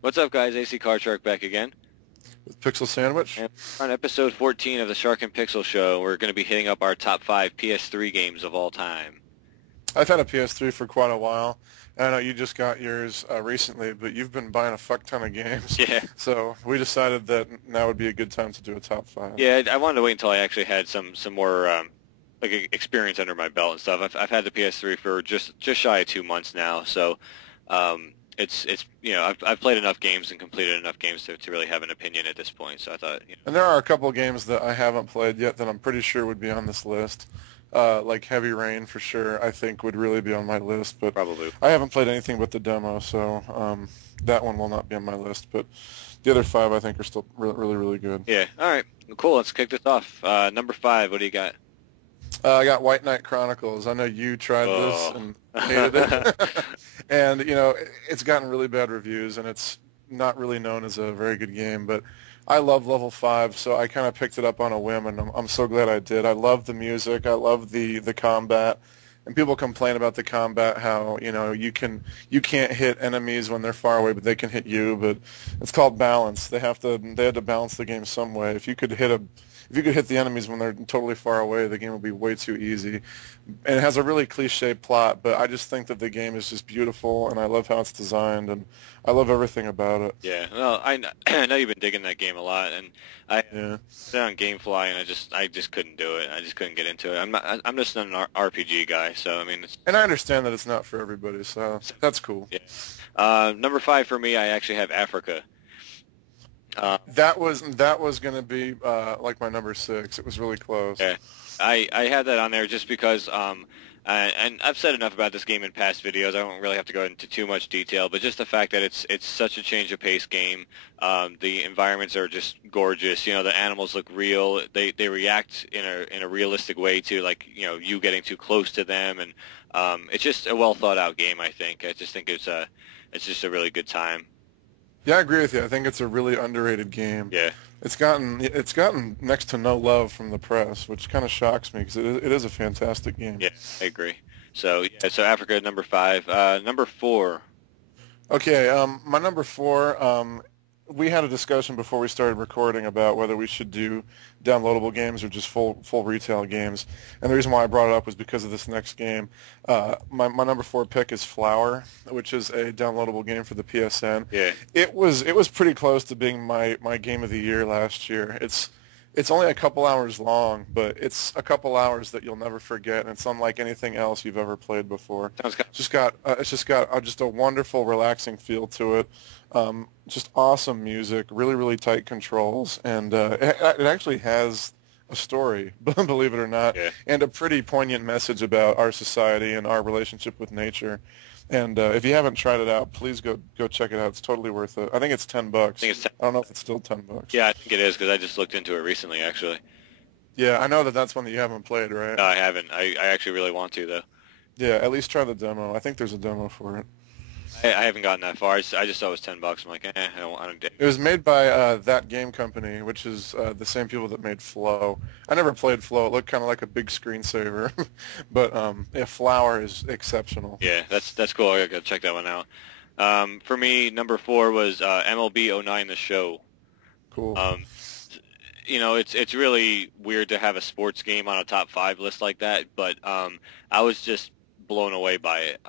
What's up, guys? AC Card Shark back again. With Pixel Sandwich. And we're on episode 14 of the Shark and Pixel Show. We're going to be hitting up our top 5 PS3 games of all time. I've had a PS3 for quite a while, and I know you just got yours recently, but you've been buying a fuck ton of games. Yeah. So we decided that now would be a good time to do a top 5. Yeah, I wanted to wait until I actually had some more experience under my belt and stuff. I've had the PS3 for just shy of 2 months now, so it's I've played enough games and completed enough games to really have an opinion at this point. So I thought, And there are a couple of games that I haven't played yet that I'm pretty sure would be on this list. Like Heavy Rain for sure, I think would really be on my list, but probably. I haven't played anything but the demo, so that one will not be on my list. But the other 5 I think are still really good. Yeah. All right. Cool. Let's kick this off. Number 5. What do you got? I got White Knight Chronicles. I know you tried this and hated it. And, it's gotten really bad reviews, and it's not really known as a very good game, but I love Level 5, so I kind of picked it up on a whim, and I'm so glad I did. I love the music. I love the combat. And people complain about the combat, how, you can't hit enemies when they're far away, but they can hit you. But it's called balance. They had to balance the game some way. If you could hit the enemies when they're totally far away, the game would be way too easy. And it has a really cliche plot, but I just think that the game is just beautiful, and I love how it's designed, and I love everything about it. Yeah, well, I know you've been digging that game a lot, and I sit on GameFly, and I just couldn't do it. I just couldn't get into it. I'm just not an RPG guy, so I mean. And I understand that it's not for everybody, so that's cool. Yeah. Number 5 for me, I actually have Africa. That was going to be like my number 6. It was really close. Yeah, I had that on there just because, and I've said enough about this game in past videos. I don't really have to go into too much detail, but just the fact that it's such a change of pace game. The environments are just gorgeous. The animals look real. They react in a realistic way to, like, you getting too close to them, and it's just a well thought out game. I think. I just think it's just a really good time. Yeah, I agree with you. I think it's a really underrated game. Yeah. It's gotten next to no love from the press, which kind of shocks me because it is a fantastic game. Yeah, I agree. So Africa, number 5. Number 4. Okay, my number 4. We had a discussion before we started recording about whether we should do downloadable games or just full retail games, and the reason why I brought it up was because of this next game. My number 4 pick is Flower, which is a downloadable game for the PSN. Yeah, it was pretty close to being my game of the year last year. It's only a couple hours long, but it's a couple hours that you'll never forget, and it's unlike anything else you've ever played before. Sounds good. It's just got just a wonderful, relaxing feel to it. Just awesome music, really tight controls, and it actually has a story, believe it or not, and a pretty poignant message about our society and our relationship with nature. And if you haven't tried it out, please go check it out. It's totally worth it. I think it's $10. I think it's 10. I don't know if it's still $10. Yeah, I think it is because I just looked into it recently, actually. Yeah, I know that's one that you haven't played, right? No, I haven't. I actually really want to, though. Yeah, at least try the demo. I think there's a demo for it. I haven't gotten that far. I just thought it was $10. I'm like, I don't. It was made by That Game Company, which is the same people that made Flow. I never played Flow. It looked kind of like a big screensaver, but Flower is exceptional. Yeah, that's cool. I gotta check that one out. For me, number 4 was MLB '09 The Show. Cool. It's really weird to have a sports game on a top 5 list like that, but I was just blown away by it.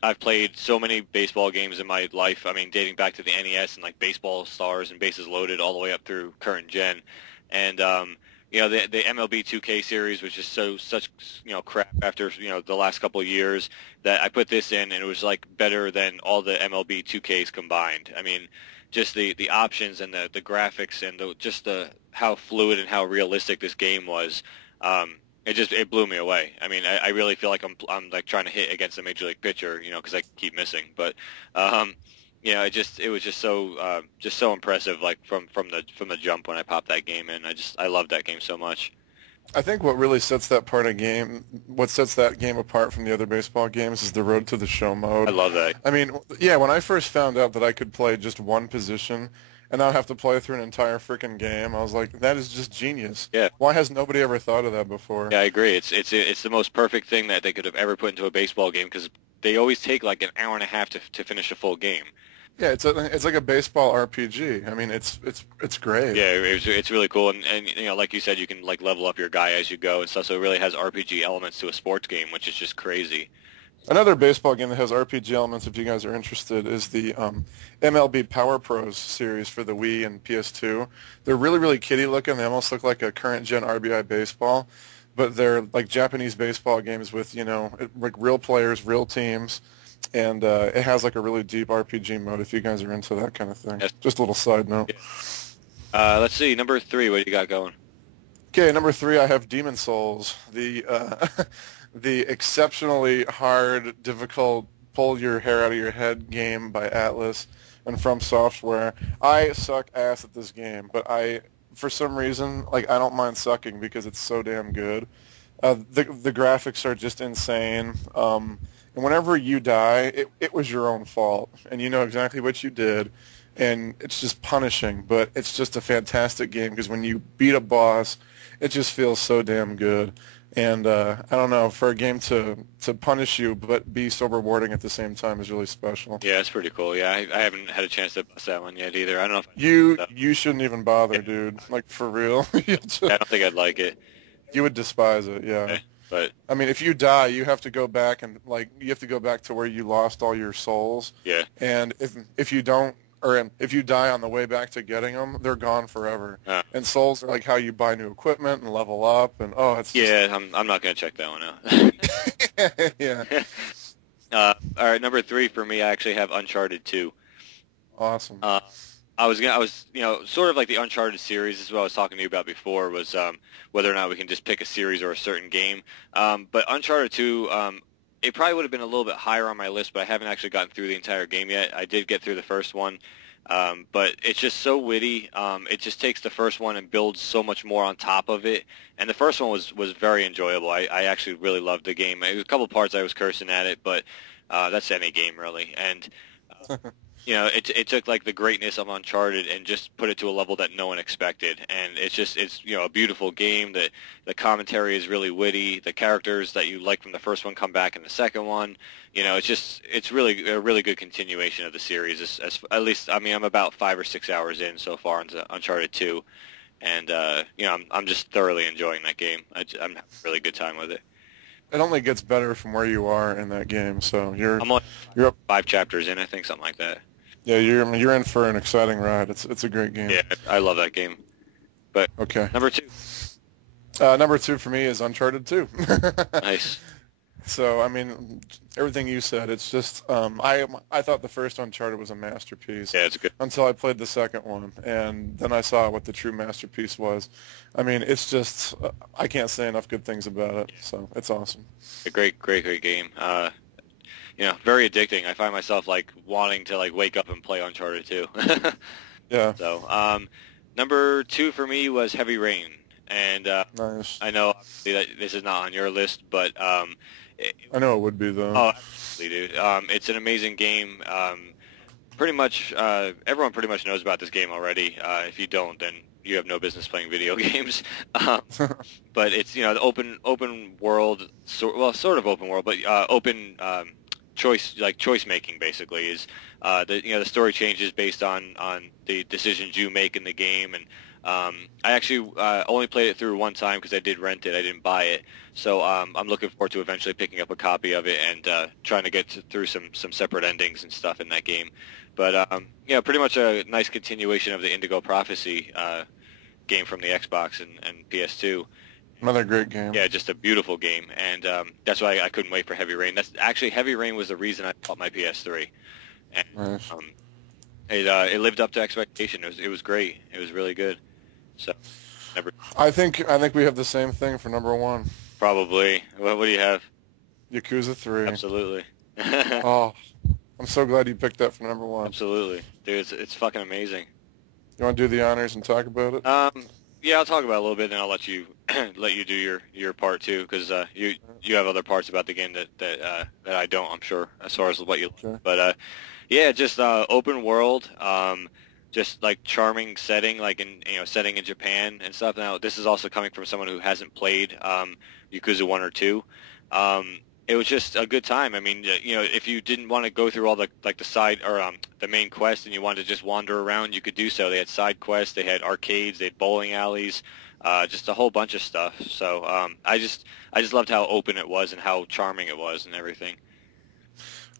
I've played so many baseball games in my life. I mean, dating back to the NES and like Baseball Stars and Bases Loaded all the way up through current gen. And the MLB 2K series was just such crap after the last couple of years that I put this in, and it was like better than all the MLB 2Ks combined. I mean, just the options and the graphics and how fluid and how realistic this game was. It blew me away. I mean, I really feel like I'm like trying to hit against a major league pitcher, because I keep missing. But it was just so impressive, like from the jump when I popped that game in. I love that game so much. I think what really sets that game apart from the other baseball games is the Road to the Show mode. I love that. I mean, yeah, when I first found out that I could play just one position and not have to play through an entire freaking game, I was like, that is just genius. Yeah. Why has nobody ever thought of that before? Yeah, I agree. It's the most perfect thing that they could have ever put into a baseball game because they always take like an hour and a half to finish a full game. Yeah, it's like a baseball RPG. I mean, it's great. Yeah, it's really cool, and like you said, you can like level up your guy as you go and stuff. So it really has RPG elements to a sports game, which is just crazy. Another baseball game that has RPG elements, if you guys are interested, is the MLB Power Pros series for the Wii and PS2. They're really, really kiddie looking. They almost look like a current gen RBI baseball, but they're like Japanese baseball games with, like real players, real teams, and it has like a really deep RPG mode if you guys are into that kind of thing. Yes. Just a little side note. Let's see, number 3, what do you got going? Okay, number 3, I have Demon Souls, the the exceptionally hard, difficult, pull your hair out of your head game by Atlas and From Software. I suck ass at this game, but for some reason, like I don't mind sucking because it's so damn good. The graphics are just insane. And whenever you die, it was your own fault, and you know exactly what you did, and it's just punishing. But it's just a fantastic game because when you beat a boss, it just feels so damn good. And I don't know, for a game to punish you but be so rewarding at the same time is really special. Yeah, it's pretty cool. Yeah, I haven't had a chance to bust that one yet either. I don't know if You shouldn't even bother, dude. Like, for real. I don't think I'd like it. You would despise it, yeah. Okay, but I mean, if you die, you have to go back and you have to go back to where you lost all your souls. yeah, And if you don't, or if you die on the way back to getting them, they're gone forever. And souls are like how you buy new equipment and level up, and it's just... yeah, I'm not gonna check that one out. Yeah. All right, number 3 for me, I actually have Uncharted 2. Awesome. I was sort of like the Uncharted series. This is what I was talking to you about before, was whether or not we can just pick a series or a certain game. But Uncharted 2, it probably would have been a little bit higher on my list, but I haven't actually gotten through the entire game yet. I did get through the first one, but it's just so witty. It just takes the first one and builds so much more on top of it. And the first one was very enjoyable. I actually really loved the game. A couple parts I was cursing at it, but that's any game really. And it took like the greatness of Uncharted and just put it to a level that no one expected. And it's a beautiful game. The commentary is really witty. The characters that you like from the first one come back in the second one. It's really a really good continuation of the series. At least, I mean, I'm about 5 or 6 hours in so far into Uncharted 2, and I'm just thoroughly enjoying that game. I'm having a really good time with it. It only gets better from where you are in that game, so I'm like you're up 5 chapters in, I think, something like that. Yeah, you're in for an exciting ride. It's a great game. Yeah, I love that game. But okay, number 2. Number 2 for me is Uncharted 2. Nice. So I mean, everything you said. It's just I thought the first Uncharted was a masterpiece. Yeah, it's good. Until I played the second one, and then I saw what the true masterpiece was. I mean, it's just I can't say enough good things about it. So it's awesome. A great game. Very addicting. I find myself like wanting to like wake up and play Uncharted 2. Yeah. So, number 2 for me was Heavy Rain, and nice. I know obviously that this is not on your list, but I know it would be though. Oh, absolutely, dude. It's an amazing game. Pretty much everyone pretty much knows about this game already. If you don't, then you have no business playing video games. But it's the open world, sort of open world, but open choice making basically is the story changes based on the decisions you make in the game. And I actually only played it through one time because I did rent it. I didn't buy it. So I'm looking forward to eventually picking up a copy of it and trying to get through some separate endings and stuff in that game. But pretty much a nice continuation of the Indigo Prophecy game from the Xbox and PS2. Another great game. Yeah, just a beautiful game, and that's why I couldn't wait for Heavy Rain. That's actually Heavy Rain was the reason I bought my PS3. And, nice. It lived up to expectation. It was great. It was really good. So, I think we have the same thing for number 1. Probably. What do you have? Yakuza 3. Absolutely. Oh, I'm so glad you picked that for number 1. Absolutely, dude. It's fucking amazing. You want to do the honors and talk about it? Yeah, I'll talk about it a little bit, and I'll let you do your part too, because you have other parts about the game that I don't, I'm sure, as far as what you. Okay. But yeah, just open world, just like charming setting, like setting in Japan and stuff. Now this is also coming from someone who hasn't played Yakuza 1 or 2. it was just a good time. I mean, you know, if you didn't want to go through all the like the side or the main quest and you wanted to just wander around, you could do so. They had side quests, they had arcades, they had bowling alleys, just a whole bunch of stuff. So I just loved how open it was and how charming it was and everything.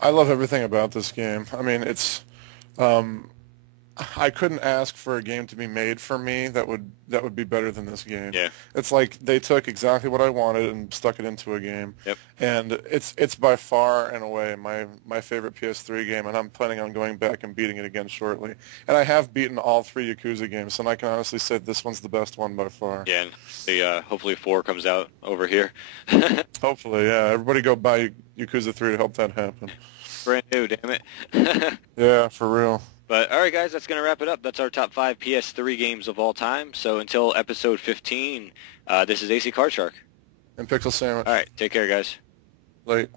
I love everything about this game. I mean, it's I couldn't ask for a game to be made for me that would be better than this game. Yeah. It's like they took exactly what I wanted and stuck it into a game. Yep. And it's by far and away my favorite PS3 game, and I'm planning on going back and beating it again shortly. And I have beaten all 3 Yakuza games, and I can honestly say this one's the best one by far. Yeah, and the hopefully 4 comes out over here. Hopefully, yeah. Everybody go buy Yakuza 3 to help that happen. Brand new, damn it. Yeah, for real. But all right, guys, that's going to wrap it up. That's our top 5 PS3 games of all time. So until episode 15, this is AC Card Shark. And Pixel Sandwich. All right, take care, guys. Late.